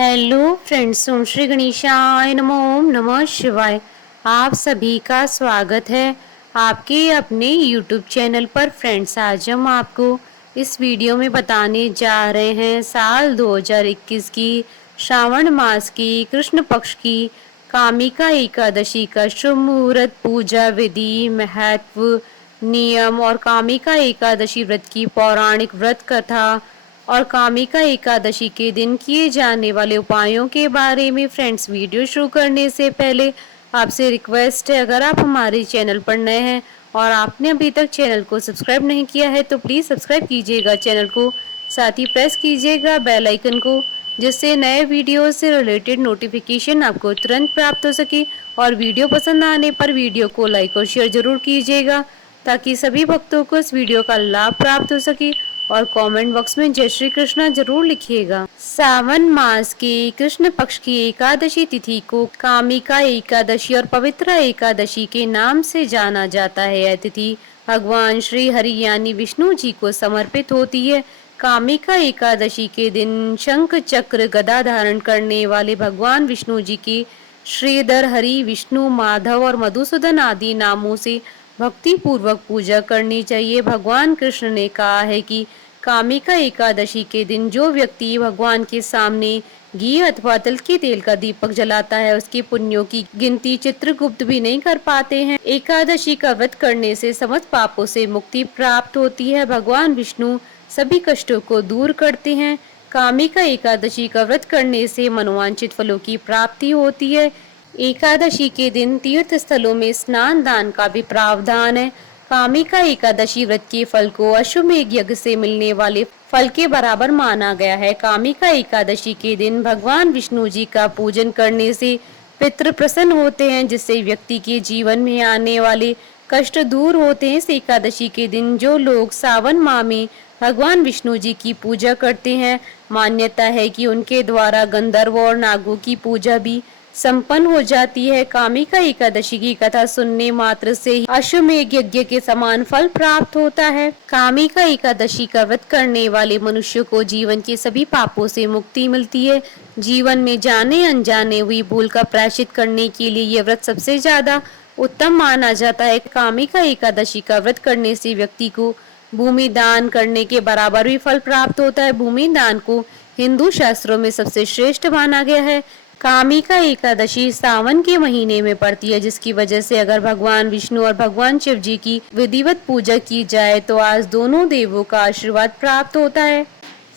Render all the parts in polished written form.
Hello friends, ओम श्री गणेशाय नमो, ओम नमः शिवाय। आप सभी का स्वागत है आपके अपने YouTube चैनल पर। फ्रेंड्स, आज हम आपको इस वीडियो में बताने जा रहे हैं साल 2021 की श्रावण मास की कृष्ण पक्ष की कामिका एकादशी का शुभ मुहूर्त, पूजा विधि, महत्व, नियम और कामिका एकादशी व्रत की पौराणिक व्रत कथा और कामिका एकादशी के दिन किए जाने वाले उपायों के बारे में। फ्रेंड्स, वीडियो शुरू करने से पहले आपसे रिक्वेस्ट है, अगर आप हमारे चैनल पर नए हैं और आपने अभी तक चैनल को सब्सक्राइब नहीं किया है तो प्लीज़ सब्सक्राइब कीजिएगा चैनल को, साथ ही प्रेस कीजिएगा बेल आइकन को, जिससे नए वीडियो से रिलेटेड नोटिफिकेशन आपको तुरंत प्राप्त हो सके। और वीडियो पसंद आने पर वीडियो को लाइक और शेयर जरूर कीजिएगा ताकि सभी भक्तों को इस वीडियो का लाभ प्राप्त हो सके। और कमेंट बॉक्स में जय श्री कृष्णा जरूर लिखिएगा। सावन मास के कृष्ण पक्ष की एकादशी तिथि को कामिका एकादशी और पवित्र एकादशी के नाम से जाना जाता है। यह तिथि भगवान श्री हरि यानी विष्णु जी को समर्पित होती है। कामिका एकादशी के दिन शंख चक्र गदा धारण करने वाले भगवान विष्णु जी के श्रीधर, हरि, विष्णु, माधव और मधुसूदन आदि नामों से भक्ति पूर्वक पूजा करनी चाहिए। भगवान कृष्ण ने कहा है कि कामिका एकादशी के दिन जो व्यक्ति भगवान के सामने घी अथवा तिल के तेल का दीपक जलाता है, उसके पुण्यों की गिनती चित्रगुप्त भी नहीं कर पाते हैं। एकादशी का व्रत करने से समस्त पापों से मुक्ति प्राप्त होती है। भगवान विष्णु सभी कष्टों को दूर करते हैं। कामिका एकादशी का व्रत करने से मनोवांछित फलों की प्राप्ति होती है। एकादशी के दिन तीर्थ स्थलों में स्नान दान का भी प्रावधान है। कामिका एकादशी व्रत के फल को अश्वमेध यज्ञ से मिलने वाले फल के बराबर माना गया है। कामिका एकादशी के दिन भगवान विष्णु जी का पूजन करने से पितृ प्रसन्न होते हैं, जिससे व्यक्ति के जीवन में आने वाले कष्ट दूर होते हैं। इस एकादशी के दिन जो लोग सावन माह में भगवान विष्णु जी की पूजा करते हैं, मान्यता है कि उनके द्वारा गंधर्व और नागों की पूजा भी संपन्न हो जाती है। कामिका एकादशी की कथा सुनने मात्र से ही अश्वमेध यज्ञ के समान फल प्राप्त होता है। कामिका एकादशी का व्रत करने वाले मनुष्य को जीवन के सभी पापों से मुक्ति मिलती है। जीवन में जाने अनजाने हुई भूल का प्रायश्चित करने के लिए यह व्रत सबसे ज्यादा उत्तम माना जाता है। कामिका एकादशी का व्रत करने से व्यक्ति को भूमि दान करने के बराबर भी फल प्राप्त होता है। भूमि दान को हिंदू शास्त्रों में सबसे श्रेष्ठ माना गया है। कामिका एकादशी सावन के महीने में पड़ती है, जिसकी वजह से अगर भगवान विष्णु और भगवान शिव जी की विधिवत पूजा की जाए तो आज दोनों देवों का आशीर्वाद प्राप्त होता है।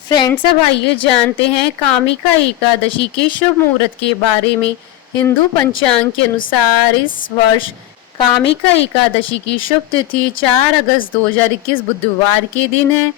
फ्रेंड्स, अब आइए जानते हैं कामिका एकादशी के शुभ मुहूर्त के बारे में। हिंदू पंचांग के अनुसार इस वर्ष कामिका एकादशी की शुभ तिथि 4 अगस्त 2021 बुधवार के दिन है।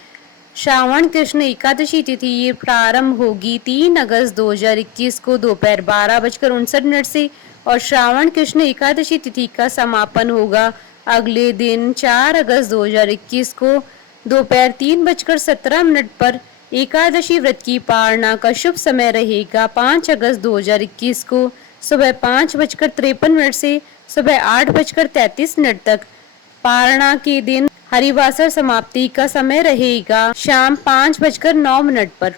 श्रावण कृष्ण एकादशी तिथि प्रारंभ होगी 3 अगस्त 2021 को दोपहर 12:59 से और श्रावण कृष्ण एकादशी तिथि का समापन होगा अगले दिन 4 अगस्त 2021 को दोपहर 3:17 पर। एकादशी व्रत की पारणा का शुभ समय रहेगा 5 अगस्त 2021 को सुबह 5:53 से सुबह 8:33 तक। पारणा के दिन हरिवासर समाप्ति का समय रहेगा शाम 5:09 पर।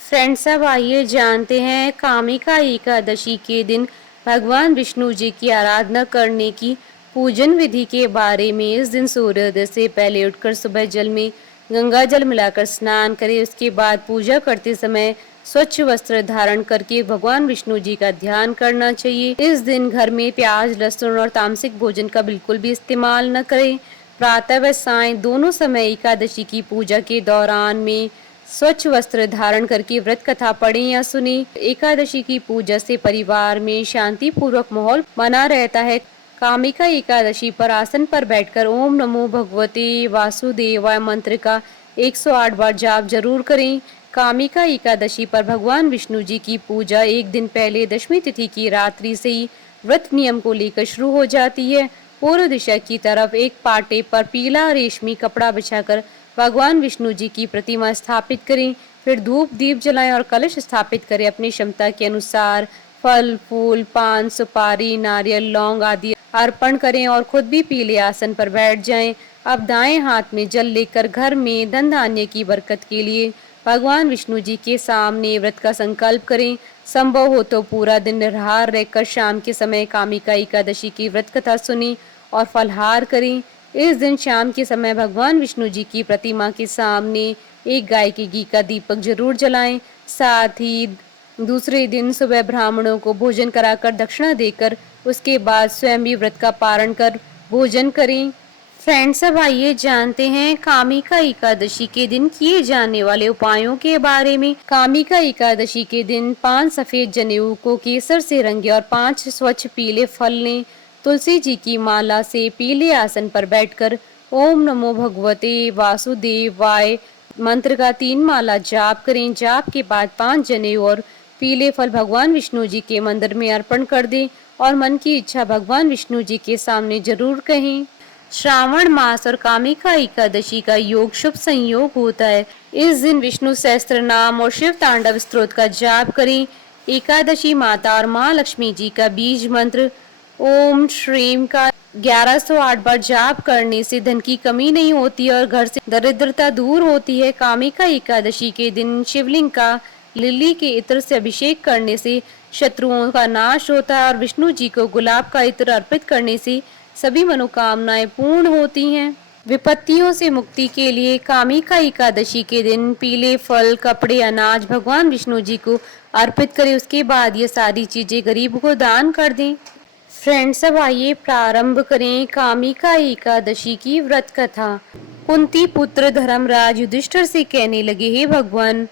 फ्रेंड्स, अब आइए जानते हैं कामिका एकादशी के दिन भगवान विष्णु जी की आराधना करने की पूजन विधि के बारे में। इस दिन सूर्योदय से पहले उठकर सुबह जल में गंगा जल मिलाकर स्नान करें। उसके बाद पूजा करते समय स्वच्छ वस्त्र धारण करके भगवान विष्णु जी का ध्यान करना चाहिए। इस दिन घर में प्याज, लहसुन और तामसिक भोजन का बिल्कुल भी इस्तेमाल न करें। प्रातः व सायं दोनों समय एकादशी की पूजा के दौरान में स्वच्छ वस्त्र धारण करके व्रत कथा पढ़ें या सुने। एकादशी की पूजा से परिवार में शांति पूर्वक माहौल बना रहता है। कामिका एकादशी पर आसन पर बैठकर ओम नमो भगवते वासुदेवाय मंत्र का 108 बार जाप जरूर करें। कामिका एकादशी पर भगवान विष्णु जी की पूजा एक दिन पहले दशमी तिथि की रात्रि से ही व्रत नियम को लेकर शुरू हो जाती है। पूर्व दिशा की तरफ एक पाटे पर पीला रेशमी कपड़ा बिछाकर भगवान विष्णु जी की प्रतिमा स्थापित करें। फिर धूप दीप जलाएं और कलश स्थापित करें। अपनी क्षमता के अनुसार फल, फूल, पान, सुपारी, नारियल, लौंग आदि अर्पण करें और खुद भी पीले आसन पर बैठ जाएं। अब दाएं हाथ में जल लेकर घर में धन धान्य की बरकत के लिए भगवान विष्णु जी के सामने व्रत का संकल्प करें। संभव हो तो पूरा दिन निराहार रहकर शाम के समय कामिका एकादशी की व्रत कथा सुनी और फलाहार करें। इस दिन शाम के समय भगवान विष्णु जी की प्रतिमा के सामने एक गाय के घी का दीपक जरूर जलाएं। साथ ही दूसरे दिन सुबह ब्राह्मणों को भोजन कराकर दक्षिणा देकर उसके बाद स्वयं भी व्रत का पारण कर भोजन करें। फ्रेंड्स, अब आइए जानते हैं कामिका एकादशी के दिन किए जाने वाले उपायों के बारे में। कामिका एकादशी के दिन 5 सफेद जनेऊ को केसर से रंगे और 5 स्वच्छ पीले फल लें। तुलसी जी की माला से पीले आसन पर बैठकर ओम नमो भगवते वासुदेवाय मंत्र का 3 माला जाप करें। जाप के बाद 5 जनेऊ और पीले फल भगवान विष्णु जी के मंदिर में अर्पण कर दें और मन की इच्छा भगवान विष्णु जी के सामने जरूर कहें। श्रावण मास और कामिका एकादशी का योग शुभ संयोग होता है। इस दिन विष्णु सहस्त्र नाम और शिव तांडव स्तोत्र का जाप करें। एकादशी माता और माँ लक्ष्मी जी का बीज मंत्र ओम श्रीम का 1108 बार जाप करने से धन की कमी नहीं होती और घर से दरिद्रता दूर होती है। कामिका एकादशी के दिन शिवलिंग का लिली के इत्र से अभिषेक करने से शत्रुओं का नाश होता है और विष्णु जी को गुलाब का इत्र अर्पित करने से सभी मनोकामनाएं पूर्ण होती हैं। विपत्तियों से मुक्ति के लिए कामिका एकादशी के दिन पीले फल, कपड़े, अनाज भगवान विष्णु जी को अर्पित करें। उसके बाद ये सारी चीजें गरीब को दान कर दें। फ्रेंड्स, अब आइए प्रारंभ करें कामिका एकादशी की व्रत कथा। कुंती पुत्र धर्मराज युधिष्ठिर से कहने लगे, हे भगवान,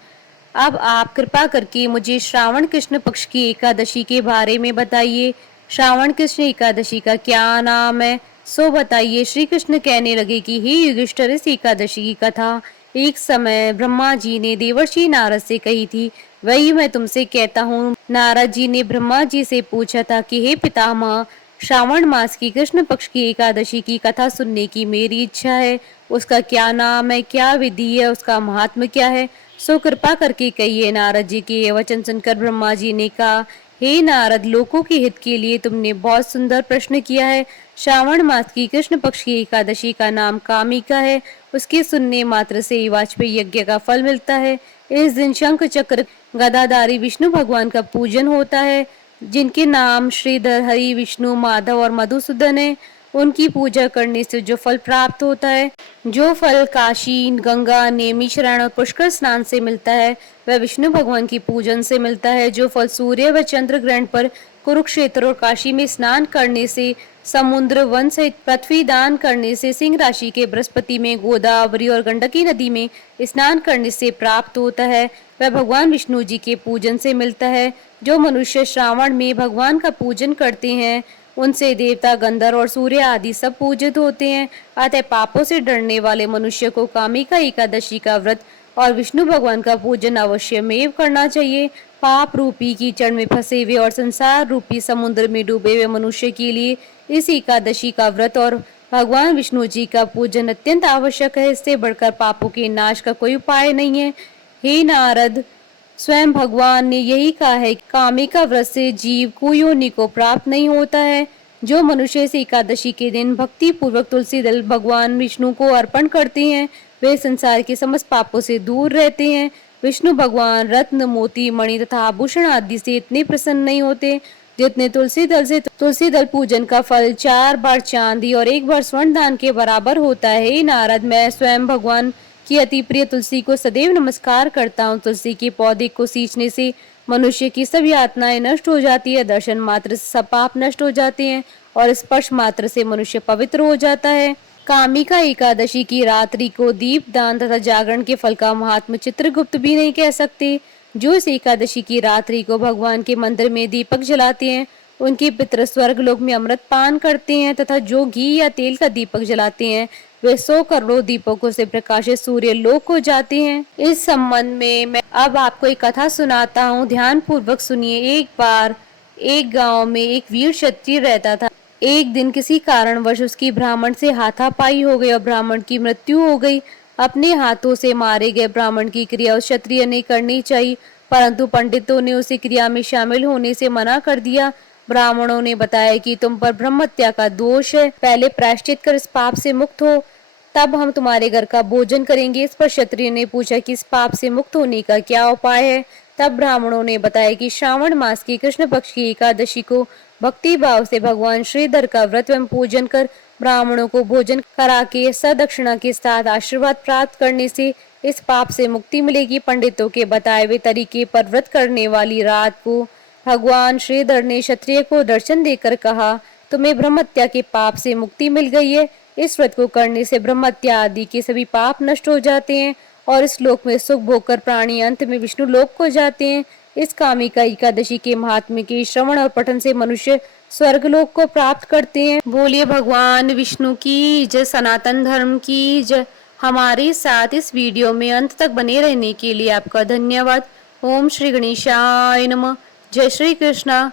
अब आप कृपा करके मुझे श्रावण कृष्ण पक्ष की एकादशी के बारे में बताइए। श्रावण कृष्ण एकादशी का क्या नाम है, सो बताइए। श्री कृष्ण कहने लगे कि हे युधिष्ठिर, इस एकादशी की कथा एक समय ब्रह्मा जी ने देवर्षि नारद से कही थी, वही मैं तुमसे कहता हूँ। नारद जी ने ब्रह्मा जी से पूछा था कि हे पितामह, श्रावण मास की कृष्ण पक्ष की एकादशी की कथा सुनने की मेरी इच्छा है। उसका क्या नाम है, क्या विधि है, उसका महात्म्य क्या है, सो कृपा करके कहिए। नारद जी के ये वचन सुनकर ब्रह्मा जी ने कहा, हे नारद, लोकों के हित के लिए तुमने बहुत सुंदर प्रश्न किया है। श्रावण मास की कृष्ण पक्ष की एकादशी का नाम कामिका है। उसके सुनने मात्र से वाजपेयी यज्ञ का फल मिलता है। इस दिन शंख चक्र गदाधारी विष्णु भगवान का पूजन होता है, जिनके नाम श्रीधर, हरि, विष्णु, माधव और मधुसूदन है। उनकी पूजा करने से जो फल प्राप्त होता है, जो फल काशी, गंगा, नेमिशरण और पुष्कर स्नान से मिलता है, वह विष्णु भगवान की पूजन से मिलता है। जो फल सूर्य व चंद्र ग्रहण पर कुरुक्षेत्र और काशी में स्नान करने से, समुद्र वन सहित पृथ्वी दान करने से, सिंह राशि के बृहस्पति में, गोदावरी और गंडकी नदी में स्नान करने से प्राप्त होता है, वह भगवान विष्णु जी के पूजन से मिलता है। जो मनुष्य श्रावण में भगवान का पूजन करते हैं, उनसे देवता, गंधर्व और सूर्य आदि सब पूजित होते हैं। अतः पापों से डरने वाले मनुष्य को कामिका एकादशी का व्रत और विष्णु भगवान का पूजन अवश्य में करना चाहिए। पाप रूपी कीचड़ में फंसे हुए और संसार रूपी समुद्र में डूबे हुए मनुष्य के लिए इस एकादशी का व्रत और भगवान विष्णु जी का पूजन अत्यंत आवश्यक है। इससे बढ़कर पापों के नाश का कोई उपाय नहीं है। हे नारद, स्वयं भगवान ने यही कहा है कि कामिका व्रत से जीव को योनि को प्राप्त नहीं होता है। जो मनुष्य इस एकादशी के दिन भक्ति पूर्वक तुलसी दल भगवान विष्णु को अर्पण करते हैं, वे संसार के समस्त पापों से दूर रहते हैं। विष्णु भगवान रत्न, मोती, मणि तथा आभूषण आदि से इतने प्रसन्न नहीं होते जितने तुलसी दल से तुलसी दल पूजन का फल 4 बार चांदी और 1 बार स्वर्ण दान के बराबर होता है। नारद, मैं स्वयं भगवान की अति प्रिय तुलसी को सदैव नमस्कार करता हूँ। तुलसी के पौधे को सींचने से मनुष्य की सभी यातनाएं नष्ट हो जाती है, दर्शन मात्र से सब पाप नष्ट हो जाते हैं और स्पर्श मात्र से मनुष्य पवित्र हो जाता है। कामिका एकादशी की रात्रि को दीप दान तथा जागरण के फल का महात्मा चित्रगुप्त भी नहीं कह सकते। जो इस एकादशी की रात्रि को भगवान के मंदिर में दीपक जलाते हैं, उनके पितृ स्वर्ग लोक में अमृत पान करते हैं तथा जो घी या तेल का दीपक जलाते हैं, वे 100 करोड़ दीपकों से प्रकाशित सूर्य लोक को जाते हैं। इस संबंध में मैं अब आपको एक कथा सुनाता हूँ, ध्यान पूर्वक सुनिए। एक बार एक गांव में एक वीर क्षत्रिय रहता था। एक दिन किसी कारणवश उसकी ब्राह्मण से हाथापाई हो गई और ब्राह्मण की मृत्यु हो गई। अपने हाथों से मारे गए ब्राह्मण की क्रिया उस क्षत्रिय ने करनी चाहिए, परंतु पंडितों ने उसे क्रिया में शामिल होने से मना कर दिया। ब्राह्मणों ने बताया कि तुम पर ब्रह्म हत्या का दोष है, पहले प्रायश्चित कर इस पाप से मुक्त हो, तब हम तुम्हारे घर का भोजन करेंगे। इस पर क्षत्रिय ने पूछा कि इस पाप से मुक्त होने का क्या उपाय है। तब ब्राह्मणों ने बताया कि श्रावण मास की कृष्ण पक्ष की एकादशी को भक्ति भाव से भगवान श्रीधर का व्रत एवं पूजन कर ब्राह्मणों को भोजन करा के सदक्षिणा के साथ आशीर्वाद प्राप्त करने से इस पाप से मुक्ति मिलेगी। पंडितों के बताए हुए तरीके पर व्रत करने वाली रात को भगवान श्रीधर ने क्षत्रिय को दर्शन देकर कहा, तुम्हें ब्रह्मत्या के पाप से मुक्ति मिल गई है। इस व्रत को करने से ब्रह्मत्या आदि के सभी पाप नष्ट हो जाते हैं और इस लोक में सुख भोगकर प्राणी अंत में विष्णु लोक को जाते हैं। इस कामिका एकादशी के महात्म्य के श्रवण और पठन से मनुष्य स्वर्ग लोक को प्राप्त करते हैं। बोलिए भगवान विष्णु की जय, सनातन धर्म की जय। हमारे साथ इस वीडियो में अंत तक बने रहने के लिए आपका धन्यवाद। ओम श्री गणेशाय नमः। जय श्री कृष्णा।